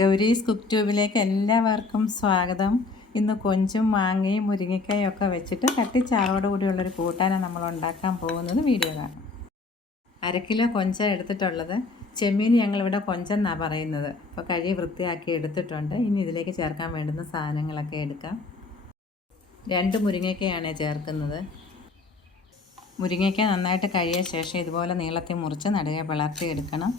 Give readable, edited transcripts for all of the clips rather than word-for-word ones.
Gowri's cook ട്യൂബിലേക്ക് എല്ലാവർക്കും സ്വാഗതം. ഇന്ന് കൊഞ്ചും മാങ്ങയും മുരിങ്ങക്കായും ഒക്കെ വെച്ചിട്ട് കട്ടിച്ചാറോട് കൂടിയുള്ളൊരു കൂട്ടാനാണ് നമ്മൾ ഉണ്ടാക്കാൻ പോകുന്നത്. വീഡിയോ കാണാം. 1/2 കിലോ കൊഞ്ച എടുത്തിട്ടുള്ളത്. ചെമ്മീൻ ഞങ്ങളിവിടെ കൊഞ്ചെന്നാണ് പറയുന്നത്. അപ്പോൾ കഴുകി വൃത്തിയാക്കി എടുത്തിട്ടുണ്ട്. ഇനി ഇതിലേക്ക് ചേർക്കാൻ വേണ്ടുന്ന സാധനങ്ങളൊക്കെ എടുക്കാം. 2 മുരിങ്ങക്കയാണ് ചേർക്കുന്നത്. മുരിങ്ങക്ക നന്നായിട്ട് കഴുകിയ ശേഷം ഇതുപോലെ നീളത്തിൽ മുറിച്ച് നടുകെ പിളർത്തി എടുക്കണം.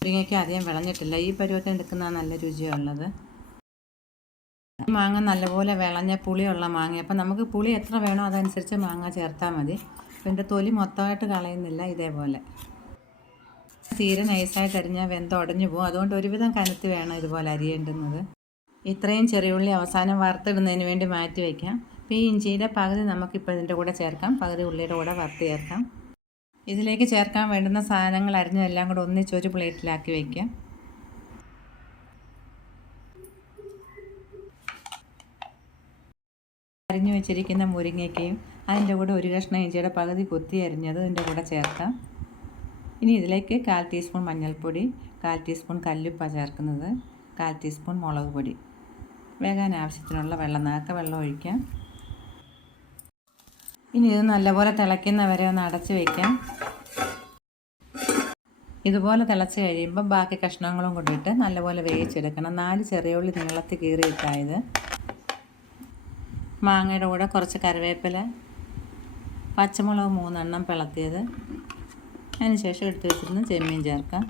മുരിങ്ങയ്ക്ക് അധികം വിളഞ്ഞിട്ടില്ല. ഈ പരുവത്തിന് എടുക്കുന്നതാണ് നല്ല രുചിയുള്ളത്. മാങ്ങ നല്ലപോലെ വിളഞ്ഞ പുളിയുള്ള മാങ്ങ. അപ്പം നമുക്ക് പുളി എത്ര വേണോ അതനുസരിച്ച് മാങ്ങ ചേർത്താൽ മതി. അപ്പം എൻ്റെ തൊലി മൊത്തമായിട്ട് കളയുന്നില്ല. ഇതേപോലെ തീരെ നൈസായിട്ട് അരിഞ്ഞാൽ വെന്തുടഞ്ഞു പോകും. അതുകൊണ്ട് ഒരുവിധം കനത്ത് വേണം ഇതുപോലെ അരിയേണ്ടുന്നത്. ഇത്രയും ചെറിയ ഉള്ളി അവസാനം വറുത്തിടുന്നതിന് വേണ്ടി മാറ്റി വയ്ക്കാം. അപ്പോൾ ഈ ഇഞ്ചിയുടെ പകുതി നമുക്കിപ്പോൾ ഇതിൻ്റെ കൂടെ ചേർക്കാം. പകുതി ഉള്ളിയുടെ കൂടെ വറുത്ത് ചേർക്കാം. ഇതിലേക്ക് ചേർക്കാൻ വേണ്ടുന്ന സാധനങ്ങൾ അരിഞ്ഞതെല്ലാം കൂടെ ഒന്നിച്ചൊരു പ്ലേറ്റിലാക്കി വയ്ക്കാം. അരിഞ്ഞു വെച്ചിരിക്കുന്ന മുരിങ്ങയ്ക്കയും അതിൻ്റെ കൂടെ ഒരു കഷ്ണം ഇഞ്ചിയുടെ പകുതി കൊത്തി അരിഞ്ഞത് ഇതിൻ്റെ കൂടെ ചേർക്കാം. ഇനി ഇതിലേക്ക് 1/4 ടീസ്പൂൺ മഞ്ഞൾപ്പൊടി, 1/4 ടീസ്പൂൺ കല്ലുപ്പാണ് ചേർക്കുന്നത്, 1/4 ടീസ്പൂൺ മുളക് പൊടി. വേകാൻ ആവശ്യത്തിനുള്ള വെള്ളം ഒഴിക്കാം. ഇനി ഇത് നല്ലപോലെ തിളയ്ക്കുന്നവരെ ഒന്ന് അടച്ച് വയ്ക്കാം. ഇതുപോലെ തിളച്ച് കഴിയുമ്പോൾ ബാക്കി കഷ്ണങ്ങളും കൊണ്ടിട്ട് നല്ലപോലെ വേവിച്ചെടുക്കണം. 4 ചെറിയ ഉള്ളി നീളത്തിൽ കീറിയിട്ടായത്. മാങ്ങയുടെ കൂടെ കുറച്ച് കറിവേപ്പില, പച്ചമുളക് 3 എണ്ണം പിളർത്തിയത്, അതിനുശേഷം എടുത്ത് വെച്ചിരുന്ന് ചെമ്മീൻ ചേർക്കാം.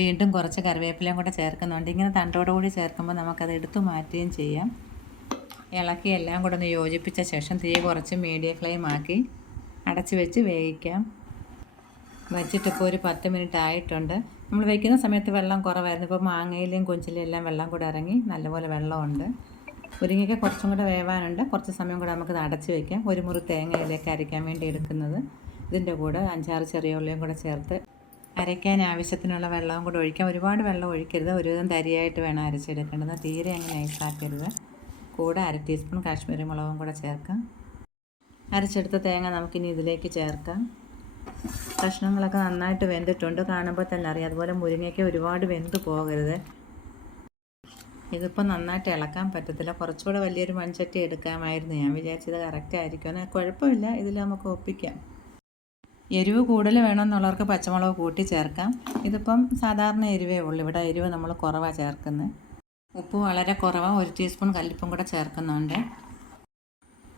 വീണ്ടും കുറച്ച് കറിവേപ്പിലയും കൂടെ ചേർക്കുന്നുണ്ട്. ഇങ്ങനെ തണ്ടോടുകൂടി ചേർക്കുമ്പോൾ നമുക്കത് എടുത്തു മാറ്റുകയും ചെയ്യാം. ഇളക്കി എല്ലാം കൂടെ ഒന്ന് യോജിപ്പിച്ച ശേഷം തീ കുറച്ച് മീഡിയം ഫ്ലെയിം ആക്കി അടച്ച് വെച്ച് വേവിക്കാം. വച്ചിട്ടിപ്പോൾ ഒരു 10 മിനിറ്റ് ആയിട്ടുണ്ട്. നമ്മൾ വയ്ക്കുന്ന സമയത്ത് വെള്ളം കുറവായിരുന്നു. ഇപ്പോൾ മാങ്ങയിലെയും കൊഞ്ചിലെയും എല്ലാം വെള്ളം കൂടെ ഇറങ്ങി നല്ലപോലെ വെള്ളമുണ്ട്. മുരിങ്ങയ്ക്ക് കുറച്ചും കൂടെ വേവാനുണ്ട്. കുറച്ച് സമയം കൂടെ നമുക്ക് അടച്ച് വയ്ക്കാം. ഒരു മുറി തേങ്ങയിലേക്ക് അരയ്ക്കാൻ വേണ്ടി എടുക്കുന്നത്. ഇതിൻ്റെ കൂടെ 5-6 ചെറിയ ഉള്ളിയും കൂടെ ചേർത്ത് അരയ്ക്കാൻ ആവശ്യത്തിനുള്ള വെള്ളവും കൂടെ ഒഴിക്കാം. ഒരുപാട് വെള്ളം ഒഴിക്കരുത്. ഒരുവിധം തരിയായിട്ട് വേണം അരച്ചെടുക്കേണ്ടത്. തീരെ അങ്ങനെ നൈസാക്കരുത്. കൂടെ 1/2 ടീസ്പൂൺ കാശ്മീരി മുളകും കൂടെ ചേർക്കാം. അരച്ചെടുത്ത തേങ്ങ നമുക്കിനി ഇതിലേക്ക് ചേർക്കാം. കഷ്ണങ്ങളൊക്കെ നന്നായിട്ട് വെന്തിട്ടുണ്ട്. കാണുമ്പോൾ തന്നെ അറിയാം. അതുപോലെ മുരിങ്ങയ്ക്ക് ഒരുപാട് വെന്ത് പോകരുത്. ഇതിപ്പോൾ നന്നായിട്ട് ഇളക്കാൻ പറ്റത്തില്ല. കുറച്ചുകൂടെ വലിയൊരു മൺചട്ടി എടുക്കാമായിരുന്നു. ഞാൻ വിചാരിച്ചത് കറക്റ്റ് ആയിരിക്കുമെന്ന്. കുഴപ്പമില്ല, ഇതിൽ നമുക്ക് ഒപ്പിക്കാം. എരിവ് കൂടുതൽ വേണമെന്നുള്ളവർക്ക് പച്ചമുളക് കൂട്ടി ചേർക്കാം. ഇതിപ്പം സാധാരണ എരിവേ ഉള്ളൂ. ഇവിടെ എരിവ് നമ്മൾ കുറവാണ് ചേർക്കുന്നത്. ഉപ്പ് വളരെ കുറവാണ്. 1 ടീസ്പൂൺ കല്ലുപ്പും കൂടെ ചേർക്കുന്നുണ്ട്.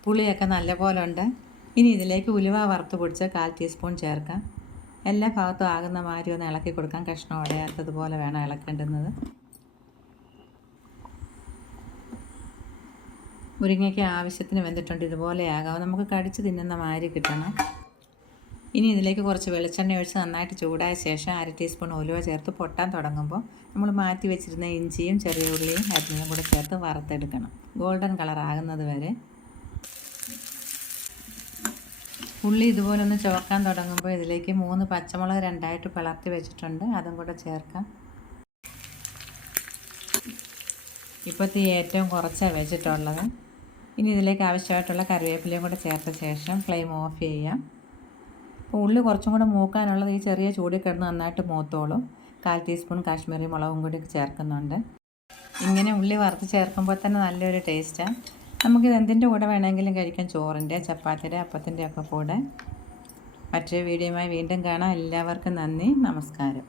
പുളിയൊക്കെ നല്ലപോലെ ഉണ്ട്. ഇനി ഇതിലേക്ക് ഉലുവ വറുത്ത് പൊടിച്ച് 1/4 ടീസ്പൂൺ ചേർക്കാം. എല്ലാ ഭാഗത്തും ആകുന്ന മാതിരി ഒന്ന് ഇളക്കി കൊടുക്കാം. കഷ്ണം ഉടയാത്തതുപോലെ വേണം ഇളക്കേണ്ടുന്നത്. മുരിങ്ങയ്ക്ക് ആവശ്യത്തിന് വെന്തിട്ടുണ്ട്. ഇതുപോലെ ആകാം. നമുക്ക് കടിച്ച് തിന്നുന്ന മാതിരി കിട്ടണം. ഇനി ഇതിലേക്ക് കുറച്ച് വെളിച്ചെണ്ണ ഒഴിച്ച് നന്നായിട്ട് ചൂടായ ശേഷം 1/2 ടീസ്പൂൺ ഉലുവ ചേർത്ത് പൊട്ടാൻ തുടങ്ങുമ്പോൾ നമ്മൾ മാറ്റി വെച്ചിരുന്ന ഇഞ്ചിയും ചെറിയ ഉള്ളിയും അരിഞ്ഞതും കൂടെ ചേർത്ത് വറുത്തെടുക്കണം. ഗോൾഡൻ കളർ ആകുന്നത് വരെ. ഉള്ളി ഇതുപോലെ ഒന്ന് ചുവക്കാൻ തുടങ്ങുമ്പോൾ ഇതിലേക്ക് 3 പച്ചമുളക് 2ആയിട്ട് പിളർത്തി വെച്ചിട്ടുണ്ട്. അതും കൂടെ ചേർക്കാം. ഇപ്പോൾ തീ ഏറ്റവും കുറച്ചാണ് വെച്ചിട്ടുള്ളത്. ഇനി ഇതിലേക്ക് ആവശ്യമായിട്ടുള്ള കറിവേപ്പിലയും കൂടെ ചേർത്ത ശേഷം ഫ്ലെയിം ഓഫ് ചെയ്യാം. അപ്പോൾ ഉള്ളി കുറച്ചും കൂടെ മൂക്കാനുള്ളത് ഈ ചെറിയ ചൂടിൽ കിടന്ന് നന്നായിട്ട് മൂത്തോളും. 1/4 ടീസ്പൂൺ കാശ്മീരി മുളകും കൂടി ചേർക്കുന്നുണ്ട്. ഇങ്ങനെ ഉള്ളി വറുത്ത് ചേർക്കുമ്പോൾ തന്നെ നല്ലൊരു ടേസ്റ്റാണ്. നമുക്കിത് എന്തിൻ്റെ കൂടെ വേണമെങ്കിലും കഴിക്കാം. ചോറിൻ്റെ, ചപ്പാത്തിയുടെ, അപ്പത്തിൻ്റെ ഒക്കെ കൂടെ. മറ്റൊരു വീഡിയോയുമായി വീണ്ടും കാണാം. എല്ലാവർക്കും നന്ദി, നമസ്കാരം.